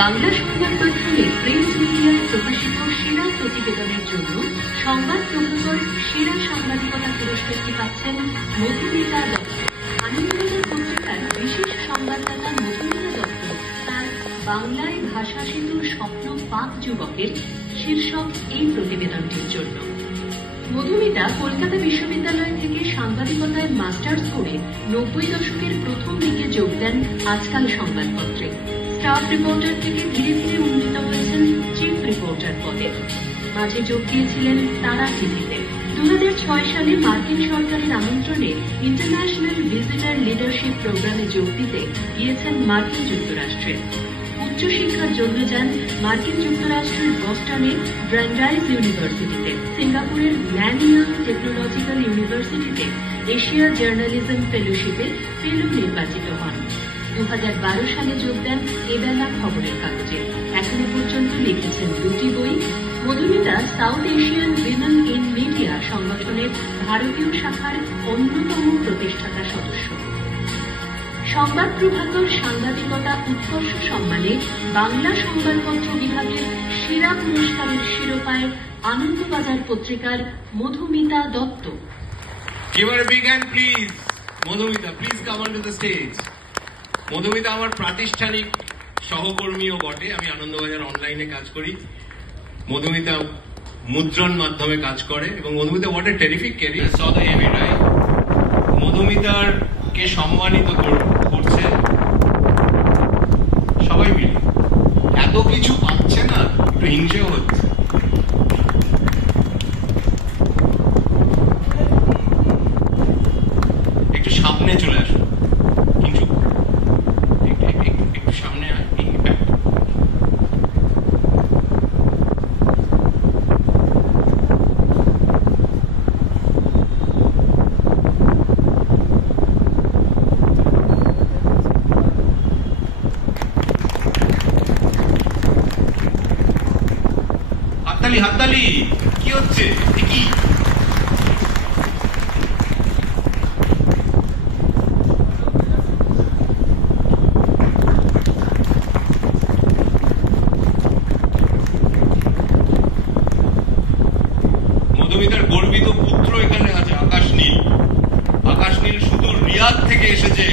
বাংলা সংবাদ মাধ্যমে প্রিন্ট মিডিয়ায় প্রকাশিত সেরা প্রতিবেদনের জন্য সংবাদ প্রভাকর সেরা সাংবাদিকতা পুরস্কারটি পাচ্ছেন মধুমিতা দত্ত। আনন্দবাজার পত্রিকার বিশেষ সংবাদদাতা মধুমিতা দত্ত তার বাংলায় ভাষা সেতুর স্বপ্ন পাক যুবকের শীর্ষক এই প্রতিবেদনটির জন্য। মধুমিতা কলকাতা বিশ্ববিদ্যালয় থেকে সাংবাদিকতায় মাস্টার্স করে 90 দশকের প্রথম দিকে যোগ দেন আজকাল সংবাদপত্রে। স্টাফ রিপোর্টার থেকে ধীরে ধীরে উন্নীত হয়েছেন চিফ রিপোর্টার পদে। মাঝে যোগ দিয়েছিলেন তারা টিভিতে। 2006 সালে মার্কিন সরকারের আমন্ত্রণে ইন্টারন্যাশনাল ভিজিটর লিডারশিপ প্রোগ্রামে যোগ দিতে গিয়েছেন মার্কিন যুক্তরাষ্ট্রে। উচ্চশিক্ষার জন্য যান মার্কিন যুক্তরাষ্ট্রের বস্টনে ব্র্যান্ডাইস ইউনিভার্সিটিতে। সিঙ্গাপুরের ল্যানিয়াং টেকনোলজিক্যাল ইউনিভার্সিটিতে এশিয়া জার্নালিজম ফেলোশিপে ফেলো নির্বাচিত হন। 2012 সালে যোগ দেন এবেলা খবরের কাগজে। এখনো পর্যন্ত লিখেছেন 2টি বই। Madhumita south Asian women in media সংগঠনের ভারতীয় শাখার অন্যতম প্রতিষ্ঠাতা সদস্য। সংবাদ প্রভাকর সাংবাদিকতা উৎকর্ষ সম্মানে বাংলা সংবাদপত্র বিভাগের সেরা পুরস্কারের শিরোপায় আনন্দবাজার পত্রিকার Madhumita Dutta. Give her a big hand, please. Madhumita, please come onto the stage. Madhumita আমার প্রাতিষ্ঠানিক সহকর্মীও বটে। আমি আনন্দবাজার অনলাইনে কাজ করি। মধুমিতা মুদ্রণ মাধ্যমে কাজ করে এবং Madhumita what a terrific career. Saw the Emmy, right? মধুমিতার কে সম্মানিত করছে সবাই মিলে। এত কিছু পাচ্ছে না, একটু হিংসেও হচ্ছে। একটু সামনে চলে আসো, কিন্তু একটু সামনে হাততালি কি হচ্ছে কি? মধুমিতার গর্বিত পুত্র এখানে আছে আকাশ নীল। আকাশ নীল শুধু রিয়াদ থেকে এসেছে